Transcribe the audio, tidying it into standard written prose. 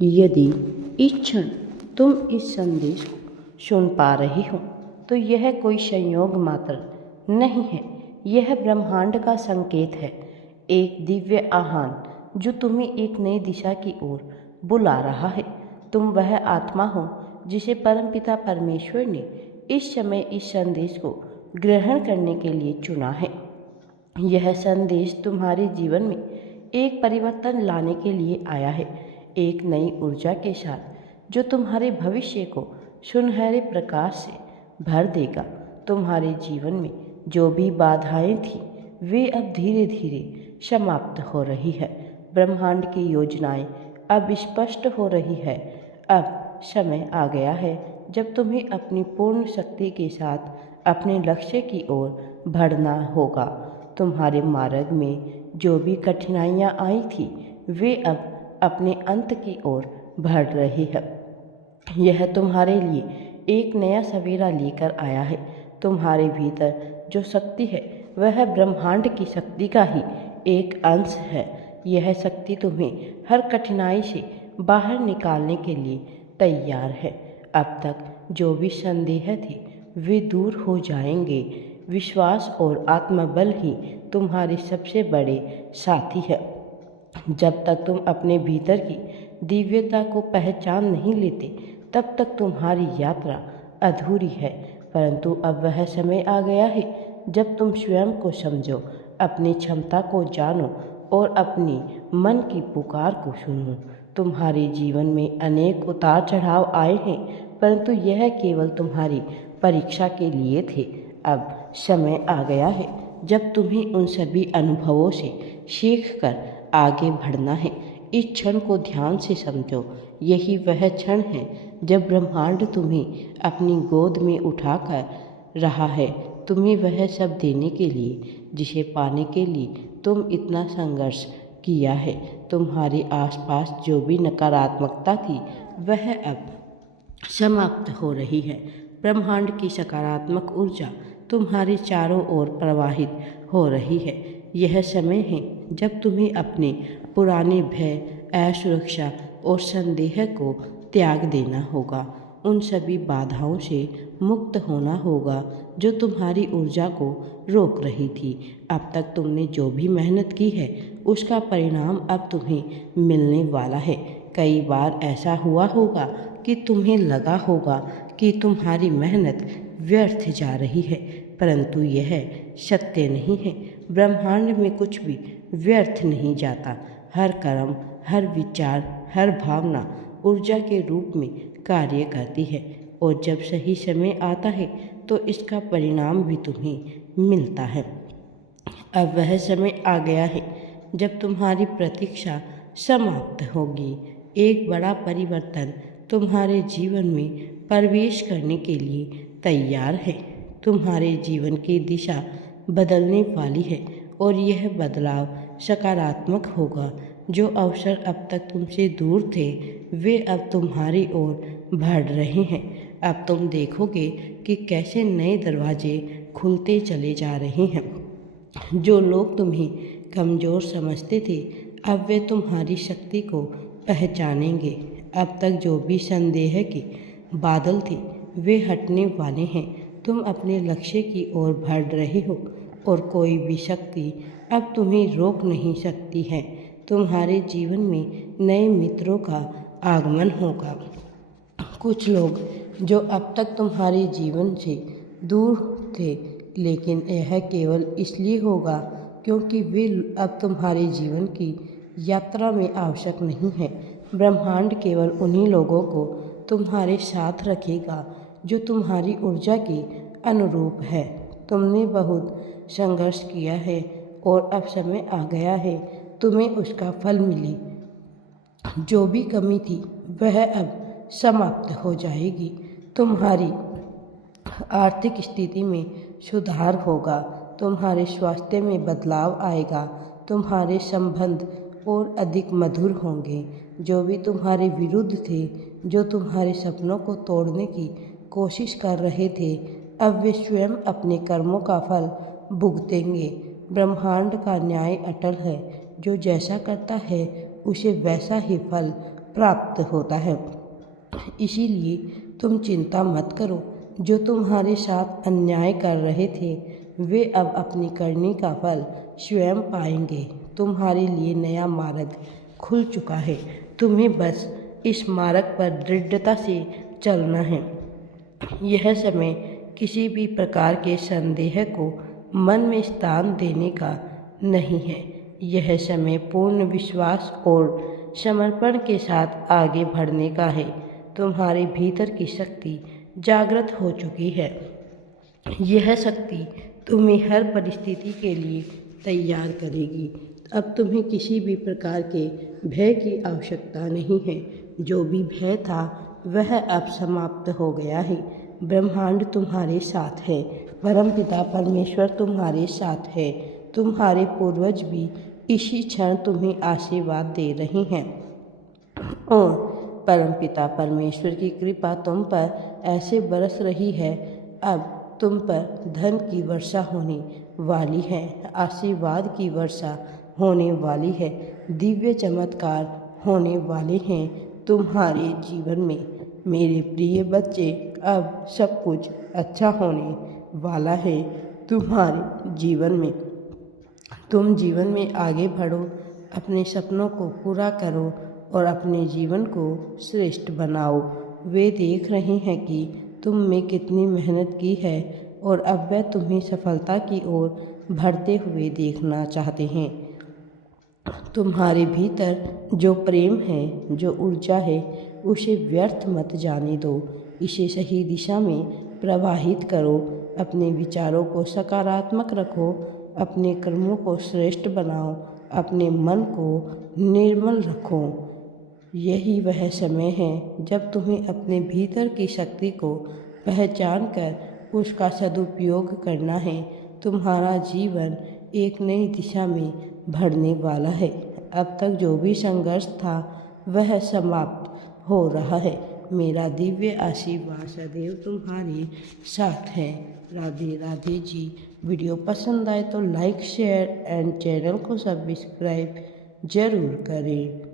यदि इस क्षण तुम इस संदेश को सुन पा रहे हो तो यह कोई संयोग मात्र नहीं है, यह ब्रह्मांड का संकेत है, एक दिव्य आह्वान जो तुम्हें एक नई दिशा की ओर बुला रहा है। तुम वह आत्मा हो जिसे परमपिता परमेश्वर ने इस समय इस संदेश को ग्रहण करने के लिए चुना है। यह संदेश तुम्हारे जीवन में एक परिवर्तन लाने के लिए आया है, एक नई ऊर्जा के साथ जो तुम्हारे भविष्य को सुनहरे प्रकाश से भर देगा। तुम्हारे जीवन में जो भी बाधाएं थी वे अब धीरे धीरे समाप्त हो रही है। ब्रह्मांड की योजनाएं अब स्पष्ट हो रही है। अब समय आ गया है जब तुम्हें अपनी पूर्ण शक्ति के साथ अपने लक्ष्य की ओर बढ़ना होगा। तुम्हारे मार्ग में जो भी कठिनाइयाँ आई थी वे अब अपने अंत की ओर बढ़ रही है। यह तुम्हारे लिए एक नया सवेरा लेकर आया है। तुम्हारे भीतर जो शक्ति है वह ब्रह्मांड की शक्ति का ही एक अंश है। यह शक्ति तुम्हें हर कठिनाई से बाहर निकालने के लिए तैयार है। अब तक जो भी संदेह थे वे दूर हो जाएंगे। विश्वास और आत्मबल ही तुम्हारे सबसे बड़े साथी है। जब तक तुम अपने भीतर की दिव्यता को पहचान नहीं लेते तब तक तुम्हारी यात्रा अधूरी है। परंतु अब वह समय आ गया है जब तुम स्वयं को समझो, अपनी क्षमता को जानो और अपनी मन की पुकार को सुनो। तुम्हारे जीवन में अनेक उतार चढ़ाव आए हैं, परंतु यह केवल तुम्हारी परीक्षा के लिए थे। अब समय आ गया है जब तुम्हें उन सभी अनुभवों से सीख कर आगे बढ़ना है। इस क्षण को ध्यान से समझो। यही वह क्षण है जब ब्रह्मांड तुम्हें अपनी गोद में उठाकर रहा है, तुम्हें वह सब देने के लिए जिसे पाने के लिए तुम इतना संघर्ष किया है। तुम्हारे आसपास जो भी नकारात्मकता थी वह अब समाप्त हो रही है। ब्रह्मांड की सकारात्मक ऊर्जा तुम्हारे चारों ओर प्रवाहित हो रही है। यह समय है जब तुम्हें अपने पुराने भय, असुरक्षा और संदेह को त्याग देना होगा। उन सभी बाधाओं से मुक्त होना होगा जो तुम्हारी ऊर्जा को रोक रही थी। अब तक तुमने जो भी मेहनत की है उसका परिणाम अब तुम्हें मिलने वाला है। कई बार ऐसा हुआ होगा कि तुम्हें लगा होगा कि तुम्हारी मेहनत व्यर्थ जा रही है, परंतु यह सत्य नहीं है। ब्रह्मांड में कुछ भी व्यर्थ नहीं जाता। हर कर्म, हर विचार, हर भावना ऊर्जा के रूप में कार्य करती है और जब सही समय आता है तो इसका परिणाम भी तुम्हें मिलता है। अब वह समय आ गया है जब तुम्हारी प्रतीक्षा समाप्त होगी। एक बड़ा परिवर्तन तुम्हारे जीवन में प्रवेश करने के लिए तैयार है। तुम्हारे जीवन की दिशा बदलने वाली है और यह बदलाव सकारात्मक होगा। जो अवसर अब तक तुमसे दूर थे वे अब तुम्हारी ओर बढ़ रहे हैं। अब तुम देखोगे कि कैसे नए दरवाजे खुलते चले जा रहे हैं। जो लोग तुम्हें कमज़ोर समझते थे अब वे तुम्हारी शक्ति को पहचानेंगे। अब तक जो भी संदेह के बादल थे वे हटने वाले हैं। तुम अपने लक्ष्य की ओर बढ़ रहे हो और कोई भी शक्ति अब तुम्हें रोक नहीं सकती है। तुम्हारे जीवन में नए मित्रों का आगमन होगा। कुछ लोग जो अब तक तुम्हारे जीवन से दूर थे, लेकिन यह केवल इसलिए होगा क्योंकि वे अब तुम्हारे जीवन की यात्रा में आवश्यक नहीं है। ब्रह्मांड केवल उन्हीं लोगों को तुम्हारे साथ रखेगा जो तुम्हारी ऊर्जा के अनुरूप है। तुमने बहुत संघर्ष किया है और अब समय आ गया है तुम्हें उसका फल मिले। जो भी कमी थी वह अब समाप्त हो जाएगी। तुम्हारी आर्थिक स्थिति में सुधार होगा। तुम्हारे स्वास्थ्य में बदलाव आएगा। तुम्हारे संबंध और अधिक मधुर होंगे। जो भी तुम्हारे विरुद्ध थे, जो तुम्हारे सपनों को तोड़ने की कोशिश कर रहे थे, अब वे स्वयं अपने कर्मों का फल भुगतेंगे। ब्रह्मांड का न्याय अटल है। जो जैसा करता है उसे वैसा ही फल प्राप्त होता है। इसीलिए तुम चिंता मत करो। जो तुम्हारे साथ अन्याय कर रहे थे वे अब अपनी करनी का फल स्वयं पाएंगे। तुम्हारे लिए नया मार्ग खुल चुका है। तुम्हें बस इस मार्ग पर दृढ़ता से चलना है। यह समय किसी भी प्रकार के संदेह को मन में स्थान देने का नहीं है। यह समय पूर्ण विश्वास और समर्पण के साथ आगे बढ़ने का है। तुम्हारे भीतर की शक्ति जागृत हो चुकी है। यह शक्ति तुम्हें हर परिस्थिति के लिए तैयार करेगी। अब तुम्हें किसी भी प्रकार के भय की आवश्यकता नहीं है। जो भी भय था वह अब समाप्त हो गया है। ब्रह्मांड तुम्हारे साथ है। परमपिता परमेश्वर तुम्हारे साथ है। तुम्हारे पूर्वज भी इसी क्षण तुम्हें आशीर्वाद दे रहे हैं और परमपिता परमेश्वर की कृपा तुम पर ऐसे बरस रही है। अब तुम पर धन की वर्षा होने वाली है। आशीर्वाद की वर्षा होने वाली है। दिव्य चमत्कार होने वाले हैं तुम्हारे जीवन में। मेरे प्रिय बच्चे, अब सब कुछ अच्छा होने वाला है तुम्हारे जीवन में। तुम जीवन में आगे बढ़ो, अपने सपनों को पूरा करो और अपने जीवन को श्रेष्ठ बनाओ। वे देख रहे हैं कि तुमने कितनी मेहनत की है और अब वे तुम्हें सफलता की ओर बढ़ते हुए देखना चाहते हैं। तुम्हारे भीतर जो प्रेम है, जो ऊर्जा है, उसे व्यर्थ मत जाने दो। इसे सही दिशा में प्रवाहित करो। अपने विचारों को सकारात्मक रखो। अपने कर्मों को श्रेष्ठ बनाओ। अपने मन को निर्मल रखो। यही वह समय है जब तुम्हें अपने भीतर की शक्ति को पहचान कर उसका सदुपयोग करना है। तुम्हारा जीवन एक नई दिशा में बढ़ने वाला है। अब तक जो भी संघर्ष था वह समाप्त हो रहा है। मेरा दिव्य आशीर्वाद सदैव तुम्हारे साथ है। राधे राधे जी। वीडियो पसंद आए तो लाइक, शेयर एंड चैनल को सब्सक्राइब जरूर करें।